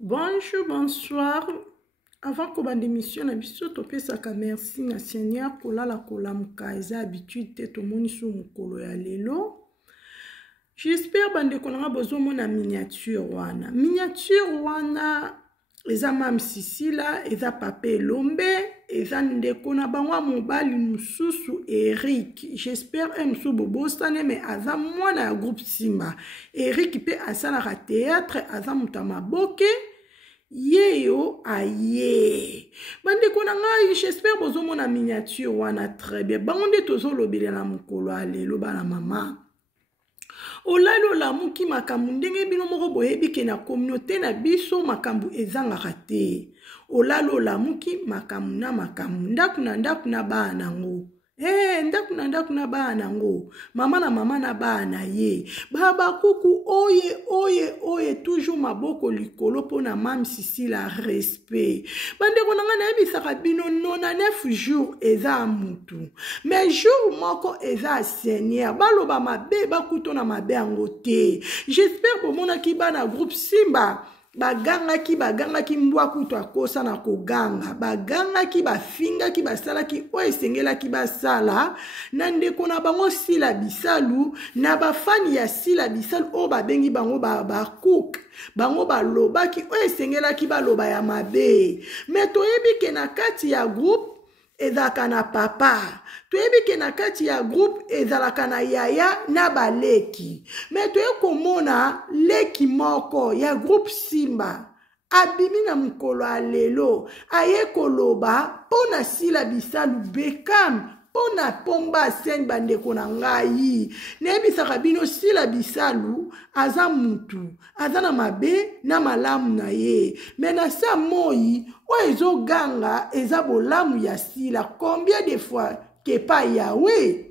Bonjour, bonsoir. Avant que bande émission na biso topesaka merci na Seigneur kolala kolamuka eza habitude to moni sou mukolo ya lelo. J'espère bande konanga bozomona miniature wana. Miniature wana eza mam Sisila, eza papa Elombe, eza ndeko na bango mobali mususu Eric. J'espère mususu bobosane mais aza mwana ya groupe Simba. Eric pe asalaka théâtre, aza mutama boke. Yeyo aye. Bande konanga, j'espère bozomona miniature wana très bien. Bande tozolobela na mukolo alelo bana mama. Olalo la muki makambu ndenge bino moko boyebi ke na communauté na biso makambu ezangaka te. Olalo la muki makambu na makambu ndaku na bana ngo. Ndaku na bana ngo. Mama na bana ye. Baba kuku oye toujours maboko likolo pona mam Sisila respect. Bande konanga na yebisaka bino 99 jours eza mutu. Mais jour moko eza Seigneur. Baloba mabe bakuto na mabe yango te. J'espère bomona ki bana groupe Simba. Baganga ki mbwa kutu akosa na koganga. Baganga ki bafinga ki basala ki esengela ki basala. Na ndeko na bango Sila Bisalu. Na bafani ya Sila Bisalu o babengi bango cook. Bango baloba ki esengela ki baloba ya mabe. Mais toyebi ke na kati ya groupe ezalaka na papa. Toyebi ke na kati ya groupe ezalaka na yaya na baleki. Mais toye komona leki moko ya groupe Simba. Abimi na mukolo alelo. Aye koloba pona Sila Bisalu Bekam. Pona pomba sen bandeko na ngai. Nebisaka bino Sila Bisalu aza mutu. Aza na mabe na malamu na ye. Mena sa moi oezo ganga eza bolamu ya Sila. Combien de fois que pas Yahweh?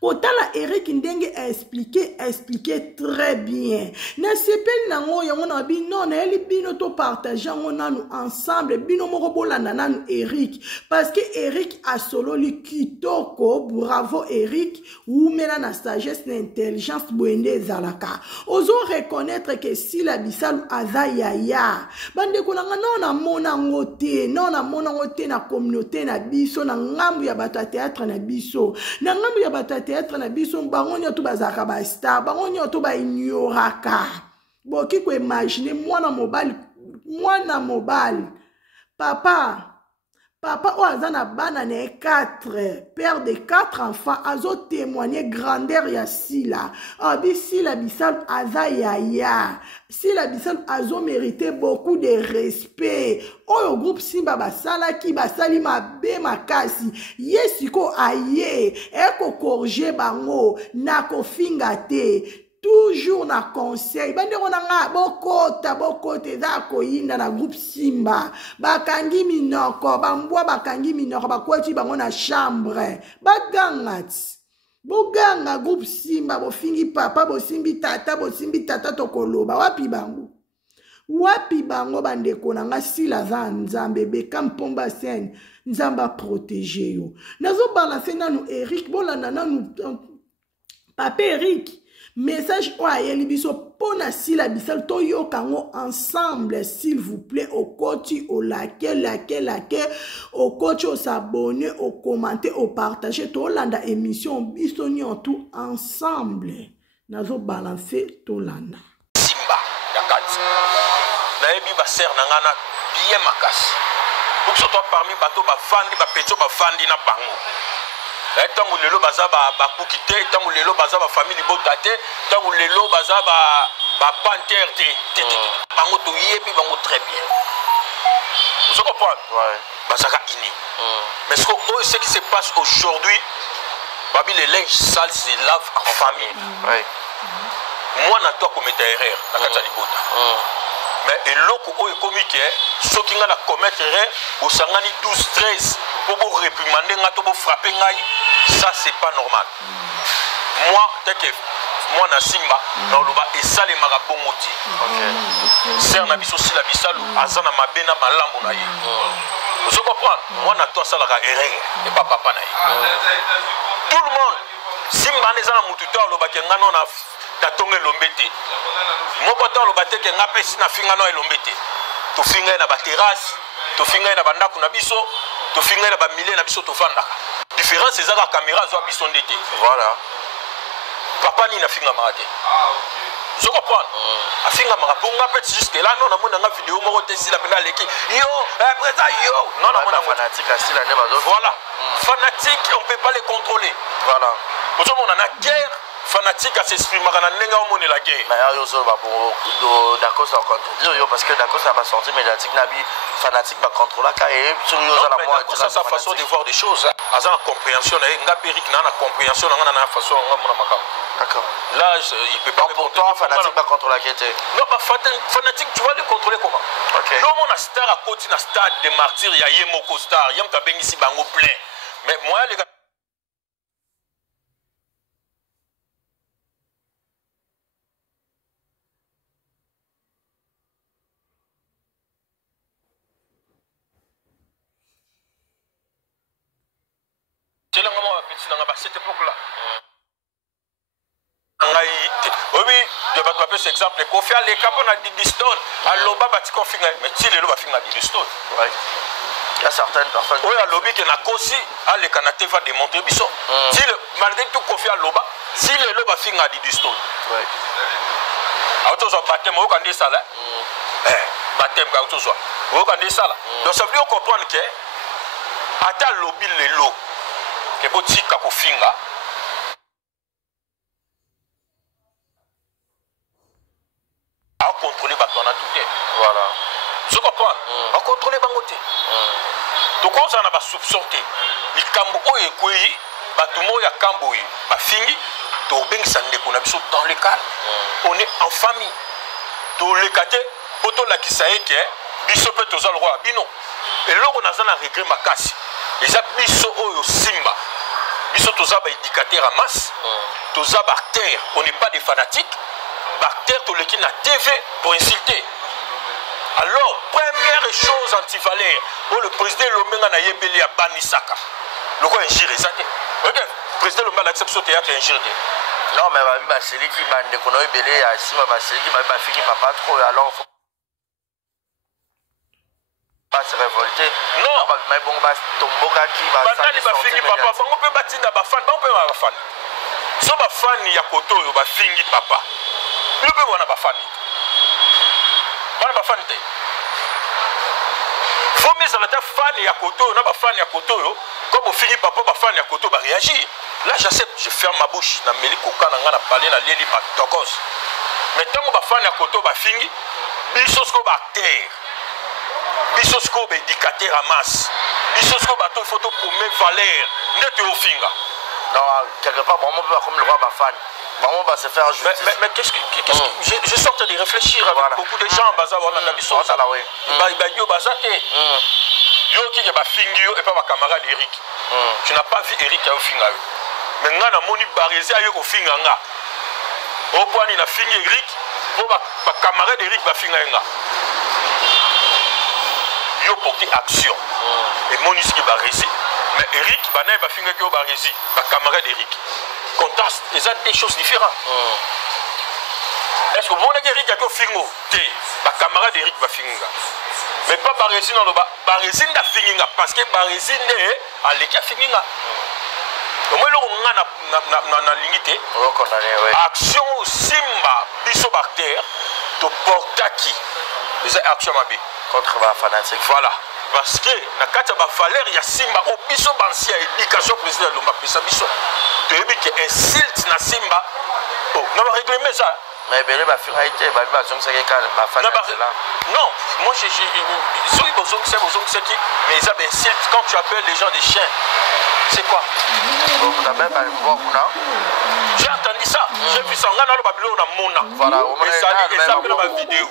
Kotala Eric ndenge a expliqué très bien. Na sepel nango yango na bino na eli bino to partager yango nanu ensemble bino moko bolanda nanu Eric parce que Eric a solo li kitoko. Bravo Eric, oumela na sagesse na intelligence boende zalaka. Ozo reconnaître que Sila Bisalu aza yaya. Bande konanga non na mona ngote, non na mona ngote na communauté na biso na ngambu ya bata théâtre na biso. Na ngambu ya bata théâtre na biso bango nyoto bazaka ba star, bango nyoto ba ignoraka. Boki ko imaginer mwana mobali. Papa oazana bana ne 4, père de 4 enfants, azo témoigner grandeur ya Sila. Abi Sila Bisalu aza yaya. Sila Bisalu azo mérité beaucoup de respect. Oyo groupe Simba basali mabe makasi. Yesiko aye, eko korje bango, nako finga te. Toujours na conseil. Bande konanga bokota eza koyinda na groupe Simba. Bakangi minoko, bambwa bakangi minoko, bakweti bango na chambre. Bagangati. Boganga groupe Simba, bofingi papa, bosimbi tata tokoloba. Wapi bango bande konanga Sila za nzambe Bekam pomba sen nzamba protéger yo. Nazo balancer nanu Eric bolanda nanu papa Eric. Message oyeli biso pona Sila Bisalu to yo kango ensemble s'il vous plaît au koti au like au koti au s'abonner au commenter au partager to landa émission biso nyo tout ensemble nazo balancer to landa Simba yakati na ebi ba ser nangana bien makasi pour surtout parmi bato ba fandi ba pecho ba fandi na bango. Tangu lelo baza ba kukite, tangu lelo baza ba famille botate, tangu lelo baza ba panthère te. Bango to yebi bango très bien. Vous comprenez? Ouais. Bazaka ini. Mais ce qui se passe aujourd'hui, babi les linges sales se lavent en famille. Ouais. Moi na toi commettre erreur na kata libota. Mais eloko oyo komike so kinga na commettre erreur au sangani 12 13 pour vous réprimander nga to bo frapper ngai. Ça c'est pas normal. Moi tel que moi na Simba na loba esale magabongoti. OK. Ser na biso Sila Bisalu azana mabena malambo na ye. Vous comprenez? Moi na toi ça la erreur et pas papa na ye. Tout le monde Simba nezana mututo loba ke ngano na tatonga elombe te moko to aloba te ke nga mpe si nafinga no elombe te tofinga ye na baterase tofinga ye na bandako na biso tofinga ye na bamilie na biso tovandaka différence ezaka caméra azwa biso nde te voilà papa nini afingamaka te je comprends afingamaka mpo nga mpe jusque là non namoni nanga vidéo moko te sila mpena aleki yo présent yo non namoni fanatique asila nde bazo voilà fanatique on peut pas les contrôler voilà ozomona na guerre fanatique s'exprimaka na ndenge aomonela guerre mais yo zo d'accord ça contredire yo parce que d'accord ça va sortir médiatique na bi fanatique ba contrôler ka et sur yo za la moi ça sa façon de voir des choses aza na compréhension na nga Eric na compréhension na nga na façon nga mona makam d'accord là il peut pas pour toi fanatique ba contrôler qui était non pas fanatique tu vas le contrôler comment OK yo mona star à côté na stade de martyrs ya yemoko star yam ka bengisi bango plein mais moi les gars à cette époque-là. Oui, je vais te rappeler cet exemple. Kofi les capons à Didistone, à l'Oba Batiko Finga, mais si les loba Finga Didistone. Oui. Il y a certaines personnes. Oui, à l'Obi qui n'a qu'aussi, à les Canate va démontrer Bisson. Si malgré tout Kofi à l'Oba, si les loba Finga Didistone. Oui. À autre chose, baptême, au Candy Sala. Baptême, à autre chose. Au Candy Sala. Donc ça veut dire comprendre que, à ta lobby les lots. Que botika kofinga a contrôler batona tout voilà je comprends a contrôler bangote to ko ça na ba soupçonné likambo oyo ekweyi batumo ya kambo yi ba fingi to bengisa ndeko na biso dans le calme on est en famille to le kate poto la kisaeke biso pe to za le roi bino et loko na za na regret makasi eza biso oyo simba biso toza ba éducateur en masse toza bactère on n'est pas des fanatiques bactère to leki na TV pour insulter alors première chose anti-valeur oh le président Lomenga na yebeli ya banisaka loko injure ça te regarde président Lomenga accepte ce théâtre injure te non mais ba seli ki bande kono yebeli ya sima ba seli ba fini papa trop alors se révolter non mais bon ba tomboka ki ba ça ba fingi papa bango pe batinda ba fan bango pe ba fan so ba fan ya koto yo ba fingi papa le pe wana ba fan bana ba fan te faut mais ça la fan ya koto na ba fan ya koto yo comme fingi papa ba fan ya koto ba réagir là j'accepte je ferme ma bouche na meli koka na nga na parler na leli pa tokos mais tant ba fan ya koto ba fingi biso sko ba terre bisosko be éducateur en masse bisosko bato il faut to promet valeur ndete ofinga non quelque part bon on peut comme le roi ba fan bon on va se faire justice mais qu'est-ce que je sorte de réfléchir avec voilà. Beaucoup de gens baza wana na biso ça là oui ba yo bazate yo ki ba fingi yo et pas ma camarade Eric tu n'as pas vu Eric a ofinga yo mais nga na moni barezi ayo ko finga nga au point ni na fingi Eric pour ba camarade Eric ba finga nga yo porter action et moniski ba rési mais Eric bana ba finga ko ba rési ba camarade Eric contraste ils ont des choses différentes est-ce que mon Eric a ko fingo té ba camarade Eric ba finga mais pas ba rési non ba rési nda finga parce que ba rési ndé aleki finga au moins lo na limité action simba biso bactère to portaki les actions mabe contre ma fanatique voilà parce que na kati ba valeur ya simba o biso bansi ya éducation président Lomba pesa biso to yebi que insulte na simba oh na ba régler ça mais belé ba fira été ba zong ça que ba fanatique là non moi j'ai sur les zong c'est qui mais ils avaient insulte quand tu appelles les gens des chiens c'est quoi on a même pas voir non j'ai entendu ça j'ai vu ça ngana lo babilo na mona voilà on a ça dans ma vidéo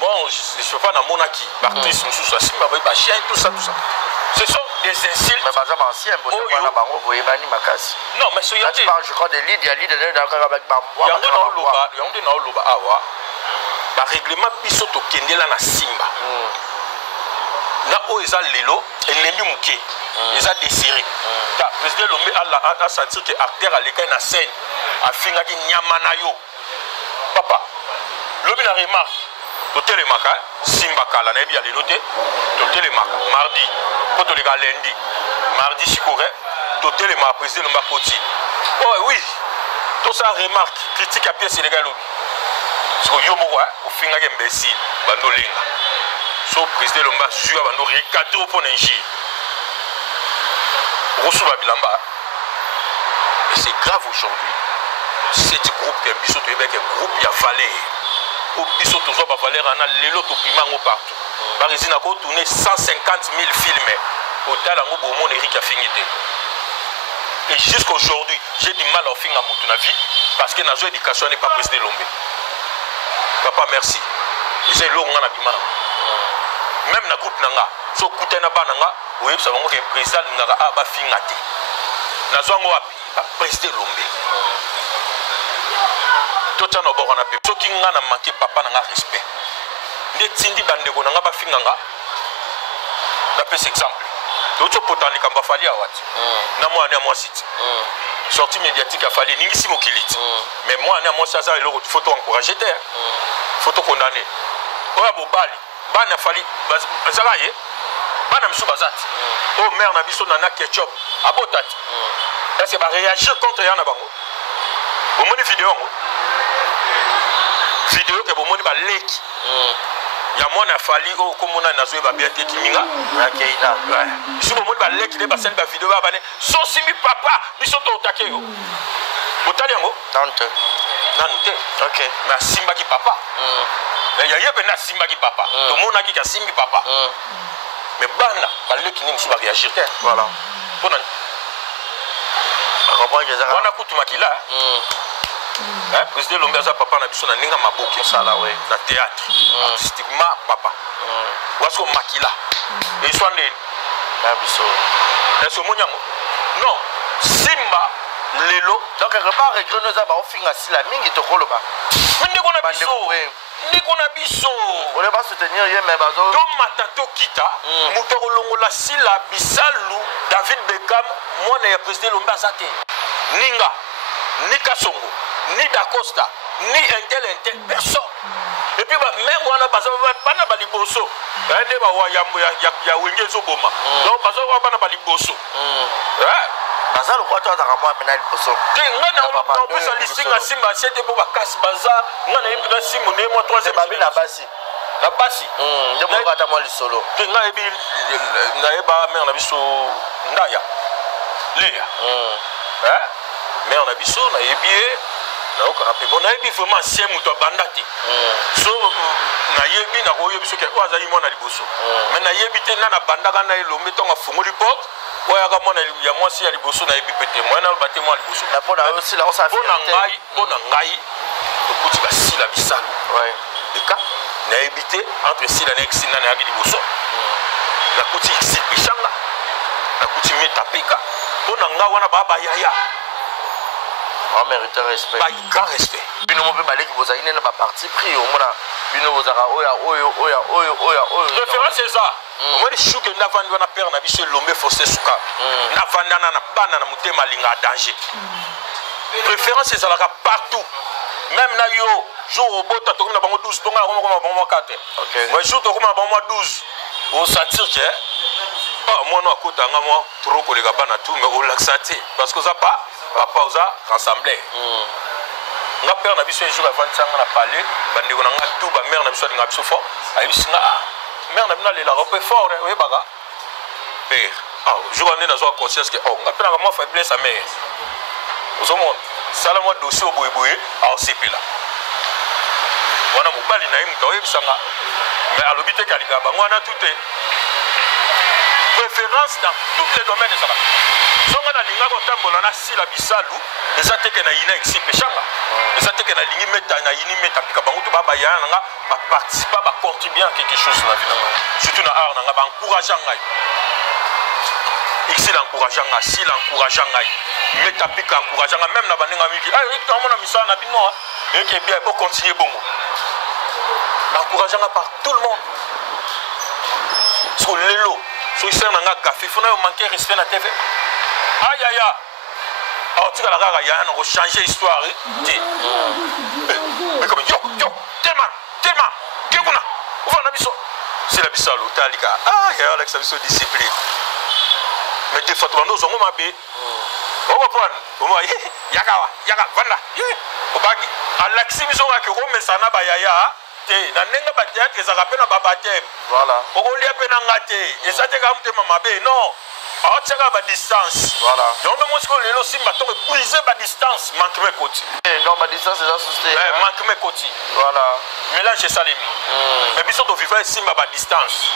bon je sais pas na mona qui l'artiste nous ça simba ba chien tout ça ce sont des insultes mais bazama ancien bon na bango boye bani makasi non mais so yati je crois des leads ya leader dans avec ba yango na loba awa ba règlement biso to kendela na simba na o eza lelo elembi muke eza désiré ta président Lomé a senti que acteur aleka na scène afingaki nyama na yo papa lobi na remarque totelemaka simba kala nayebi ya lelo te totelemaka mardi po toleka lundi mardi sikore totelemaka président lomba koti oh oui tosala remarque critique ya pièce elega lobi siko yo moko ofingaki imbécile bando lenga so président lomba zwi bando recadre mpo na ingile okosuba bilamba et c'est grave aujourd'hui cette groupe que biso toyebaki groupe ya valeur po biso tozwa bavaleur ana lelo topima yango partout baresina kotourne 150 000 films otala yango bomona Eric afingi te et jusqu'aujourd'hui j'ai du mal à ofinga motu na vie parce que nazo éducation n'est pas président Lombe papa merci eza eloko nga na bima nango même na groupe nanga so kutana bana nga oyebisa bango ke président ngaka a bafinga te nazo yango wapi président Lombe totana oboko na pe soki nga na manke papa nanga respect nde tindi bandeko nanga bafinga nga na pese exemple tozo potanika mbafali awati na mwana ya mwasiti sortie médiatique afali ningisi mokiliti mais mwana ya mwasi aza eloko photo encourager te photo condamné oya bobali bana fali bazala ye bana misu bazati o mère na biso nana ketchup abotati est-ce que ba réagir contre yana bango omoni vidéo ngo vidéo ke bomoni ba leki ya mwana fali o komona nazo ba bien te kiminga na keina biso bomoni ba leki de ba sel ba vidéo ba bane so simi papa biso to otake yo botali yango tante nanute OK na simba ki papa mais ya yebe na simba ki papa to mona ki ka simbi papa mais bana ba leki ni musu ba réagir te voilà pona wana kutu makila président Lombe aza papa na biso na ninga maboki sala we na théâtre artistiquement papa wasko makila et soit ndeni na biso est-ce monyango non simba lelo donc repart regret za ba ofinga sila mingi to koloba ndeko na biso on va soutenir ye mais bazo to matato kita muto kolongola sila bisalu David Beckham mwana ya président Lombe azate ninga ni Kasongo ni Da Costa ni intel personne et puis ba même wana bana baliboso ende ba wa ya wenge zoboma donc bazo wa bana baliboso bazalo kwa tota kama mena liboso te ngana on peut se listing asimba c'était pour bakasi baza ngana yebina simu ne mo troisième babi na basi ndemo kata mo lisolo te ngana yebi na yeba mère na biso ndaya leya mère na biso na yebie na okana pe bona yebi vraiment ancien muto bandati so na yebi na koyo biso ke oza yi mona liboso mais na yebi te na bandaka na elombe tonga fungoli porte oya ka mona ya mwasi ya liboso na yebi pete mwana bate mwa liboso na pona aussi la on sa bona ngai to kuti ba sila bisalu ouais de cas na yebi te entre sila na exina na yaki liboso na kuti xipishanga na kuti metapika pona nga wana baba yaya on mérite respect ba grand respect bino mo pe baleki boza ine na ba parti pris au mona bino bozaka oya référence c'est ça moi les chou que na vandi wana père na biso Lombe Fossé Souka na vandana na bana na mutema linga danger préférence c'est ça là partout même na yo jour au bota to na bango 12 tonga na bango 4 OK moi jour to na bango 12 on s'attire que moi no akota nga moi trop ko les bana tout mais au laxaté parce que ça pas papa oza rassemblé nga père na biso jour avant tsanga na parler bande ko nga tout ba mère na biso nga biso fort ayi singa mère na bina lela ko fort we baga père jour on est dans une conscience que nga père na moi faiblesse à mère ozo mon sala moi dossier au boyeboye a osepela wana mobali na yim to yebisanga mais alobite kalika bango na tout préférence dans tous les domaines de ça. Songa na linga ko tambola na sila bisalu, ezate ke na ina exipe changa. Ezate ke na lingi meta na yini meta pika bango to ba ya nga ba participer ba contribuer à quelque chose na vie. Surtout na art nga ba encourager ngai. Ici l'encourageant nga, si l'encourageant ngai. Meta pika encourager nga même na banenga miki. Ah, to mona misala na bino hein. Et que bien pour continuer bongo. L'encourageant nga par tout le monde. Sur l'élo. So il sert nanga café, faut pas manquer respect na TV. Aïe aïe aïe. Alors tu vas la gare ya na changer histoire. Mais comme Salika. Ah, il y a Alex Abisso discipline. Mais des fois, tu vas nous en mabé. On va prendre. On va Yakawa, Yaka, voilà. Obagi, Alexis Bisso a que Rome Sana Bayaya. Na nenga ba théâtre ça rappelle na ba thème. Voilà. Okoli apena ngate. Et ça te ga mte mamabe. Non. Ah, tu as ma distance. Voilà. Donc, moi, je suis là, Simba, tu as brisé ma distance, manque mes côtés. Non, ma distance, c'est assisté. Manque mes côtés. Voilà. Mélange ça, les mis. Mais bisous, tu vivre Simba, ma distance.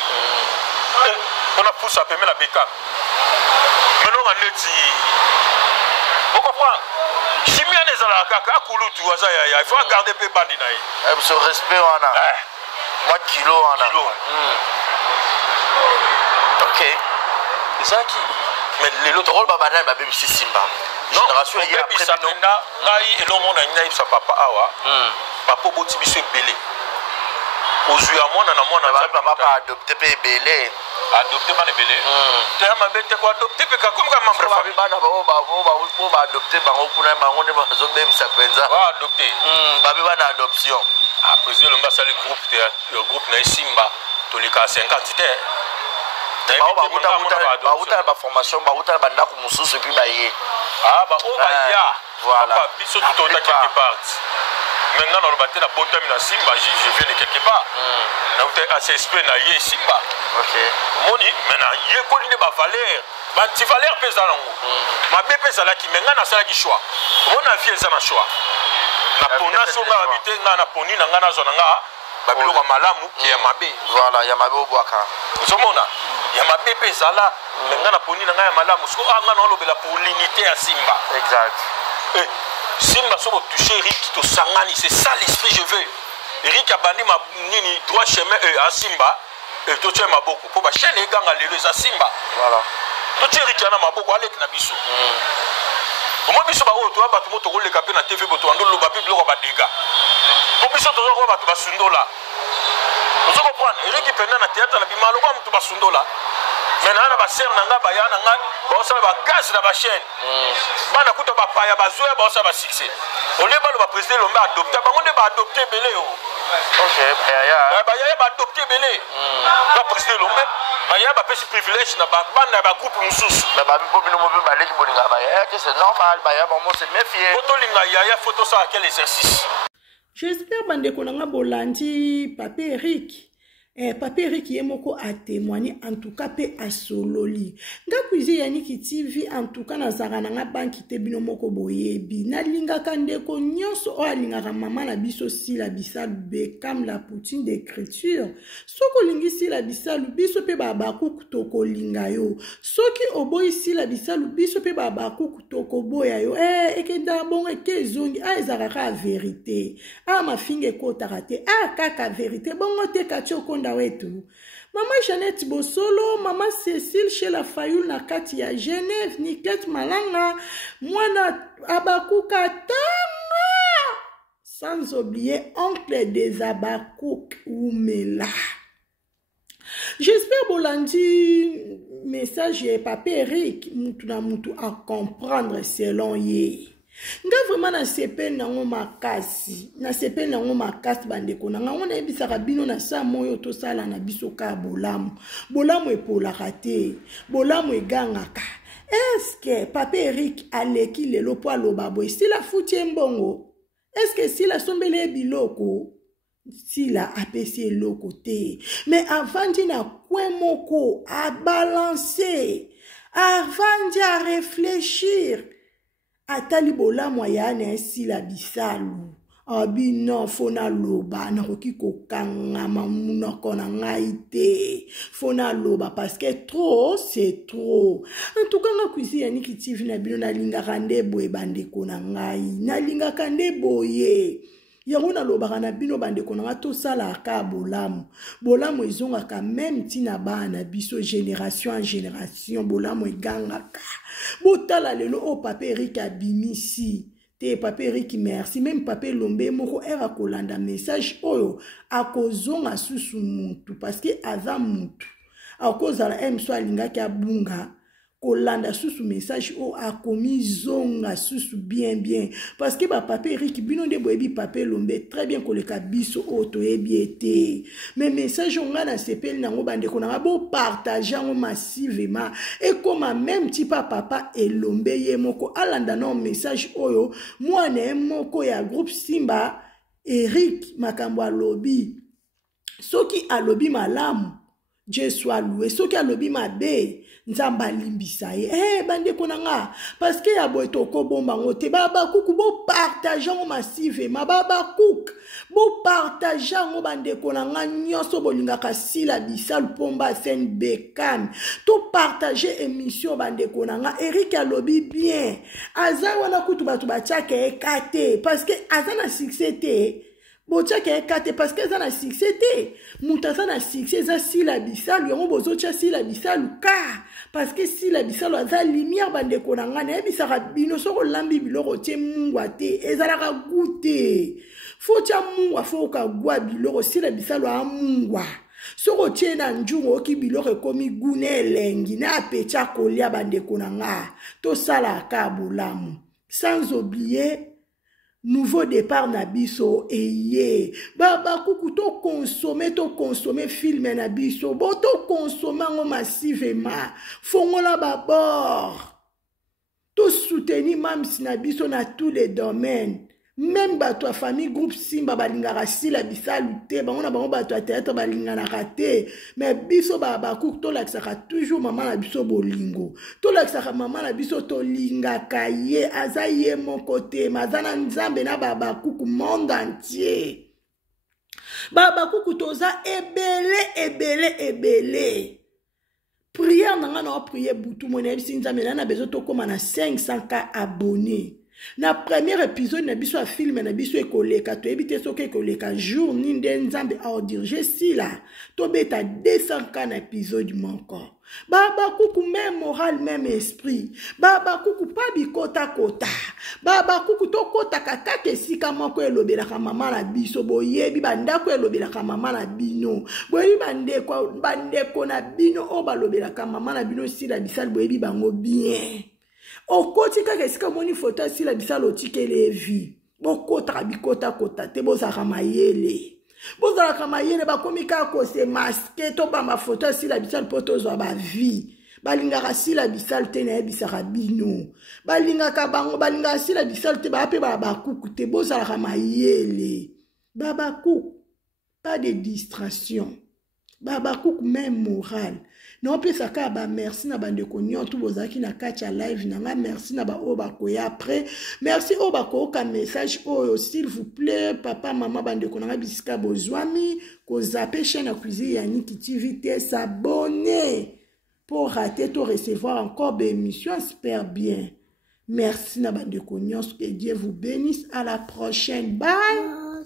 On a poussé à payer la bécane. Maintenant, on est dit. Vous comprenez? Chimie, on est là, il faut garder les bandits. Ce respect, on a. Moi, kilo, on a. Ok. C'est ça qui. Mais l'autre rôle, Babana, ma bébé, c'est Simba. Génération, il y a après ça. Et le monde a une sa papa, awa. Papa, boti biso belé. Aujourd'hui, à moi, on a papa adopté belé. Adopté, pas belé. Tu as ma bête, quoi, adopté, comme un membre de famille. On va adopter, adopté. Babi, on a adoption. Après, le groupe n'a Simba, tous les cas 50. Bauta ba formation bauta ba ndako mususu puis ba ye. Ah ba o ba ya. Voilà. Papa biso tout au quelque part. Maintenant on va la bota mina Simba, je viens de quelque part. Na uté ACSP na ye Simba. OK. Moni maintenant ye ko ni ba valeur. Ba ti valeur pesa nango. Ma be pesa la ki menga na sala ki choix. On a vie ça na choix. Na pona so ba habité nga na poni na nga na zona nga. Babilo wa malamu ki ya mabe. Voilà, ya mabe obwaka. Somona. Il y a ma bébé Zala, mais on a poni na ngaya malamu, parce qu'on a lobela pour l'unité à Simba. Exact. Et Simba so toucher Rick to sangani, c'est ça l'esprit je veux. Rick a bandi ma nini droit chemin à Simba et to tient ma boko pour ba chaîne et ganga les à Simba. Voilà. To tient Rick na ma boko avec na biso. Moi biso ba o to ba to moto le capé na TV boto ando lo ba pi bloko ba dega. Pour biso to ko ba to ba sundola. Vous comprenez? Eric pendant na théâtre na bimalo kwa mtu basundola. Maintenant na ba ser na nga ba ya na nga ba osala ba gaz na ba chaîne. Bana kuta ba paya ba zoya ba osala ba succès. On le ba le président lomba adopter ba ngonde ba adopter belé o. OK, ba ya ba adopter belé. Ba président lomba ba ya ba pesi privilège na ba banda ba groupe mususu. Na ba bi popino mo ba leki bolinga ba ya que c'est normal ba ya ba mo se méfier. Photo linga ya photo ça à quel exercice? J'espère bande konanga bolandi Papa Eric. Papa Eric yemoko a témoigné en tout cas pe a sololi. Nga kuizi Yannick TV en tout cas na zarana nga banki te bino moko boyebi. Na linga kandeko nyonso o alingaka mama na biso si la bisalu Beckham la poutine d'écriture. Soko lingi si la bisalu biso pe babaku toko linga yo. Soki oboyi si la bisalu biso pe babaku toko boya yo. Ekenda bon eke zongi ezaraka vérité. Ma finge kotarate. Kaka vérité. Bongo te katio konda wetu. Maman Jeannette Bosolo, maman Cécile chez la Fayoul na kati ya Genève, Niket Malanga, mwana Abakouk Atanga. Sans oublier oncle des Abakouk Oumela. J'espère bolandi message Papa Eric mutu na mutu à comprendre selon ye. Nga vraiment na sepel nango makasi na sepel nango makasi bandeko na nga na ebisaka bino na sa moyo to sala na biso ka bolamu epolaka te bolamu egangaka. Est-ce que Papa Eric aleki lelo po aloba boy si la futi mbongo? Est-ce que si la sombele biloko si la apesi eloko te? Mais avant na kwe moko a balancer, avant à réfléchir. Atali bola moyane si la bisalu. Abi non fona loba na koki kokanga mamuna kona ngaite. Fona loba parce que trop c'est trop. En tout cas na kuisi Yannick TV na bino na linga kande boye bandeko na ngai. Na linga kande boye. Yango na loba na bino bandeko na to sala ka bolamu. Bolamu ezonga ka même tina bana biso génération en génération bolamu egangaka. Botala lelo o Papa Eric abimisi. Te Papa Eric merci. Même Papa Lombe moko era kolanda message oyo. Akozonga susu mutu. Parce que aza mutu. Akozala emso alinga ki abunga. kolanda susu message o akomi zonga susu bien parce que ba papa Eric bino de boyebi papa Lombe très bien koleka biso o toyebi ete mais message on na sepeli nango bande ko na bo partager ngo massivement et comme même ti papa Elombe ye moko alanda non message oyo mwana moko ya groupe Simba Eric makambo alobi soki alobi malamu Dieu soit loué soki alobi mabe nzamba limbisa ye bande konanga parce que ya boy toko bomba ngote baba kuku bo partager ngo massivement baba kuk bo partager ngo bande konanga nyonso bolinga kasila bisal pomba sen bekam to partager émission bande konanga Eric alobi bien aza wana kutu batu bachake ekate parce que aza na succès te bocha ke kate parce que ça na succès te mutasa na succès za si la bisalu yango bozocha si la bisalu ka parce que si la bisalu za lumière bande konanga na bisaka bino soko lambi biloko tie mungwa te ezala ka goûter faut cha mungwa faut ka gwa biloko si la bisalu a mungwa soko tie na njungo ki biloko komi gune lengi na pecha kolia bande konanga to sala ka bolamu sans oublier nouveau départ na biso eye baba kuku to consommer film na biso bo to consommer ngo massivement fongola babord to soutenir mams na biso na tous les domaines même bato famille groupe Simba balingaka sila bisalu te bango na bango bato théâtre balingana te mais biso baba kuku to laksaka toujours maman na biso bolingo to laksaka maman na biso to lingaka ye aza ye mon côté mazana nzambe na baba kuku monde entier baba kuku toza ebele prière nanga na prier butu mona bisi nzambe na bezo to koma na 500k abonnés. Na premier épisode na biso a film na biso ekoleka to ebite soki ekoleka jour ni nde nzambe a dirige si la to beta 200k na épisode manko baba kuku même moral même esprit baba kuku pa bikota kota baba kuku to kota kaka esika moko elobelaka mama na biso boyebi bandako elobelaka mama na bino boyebi bandeko na bino o balobelaka mama na bino si la bisal boyebi bango bien okoti kaka esika moni photo si la bisalo tikele vi bokota bikota kota te bozaka mayele bakomi kako se masque to ba ma photo si la bisalo poto zo ba vie balingaka si la bisalo te na bisaka bino balingaka bango balingaka si la bisalo te ba pe ba kuku te bozaka mayele baba kuku pas de distraction baba kuku même moral non plus ça ka ba merci na bande ko nyoto bozaki na kacha live nanga merci na ba oba ko ya après merci oba ko ka message oyo s'il vous plaît papa maman bande ko nanga bisika bozwami ko zaper chaîne cuisine ya Niki TV s'abonner pour rater to recevoir encore des émissions super bien merci na bande ko nyoto que Dieu vous bénisse à la prochaine bye.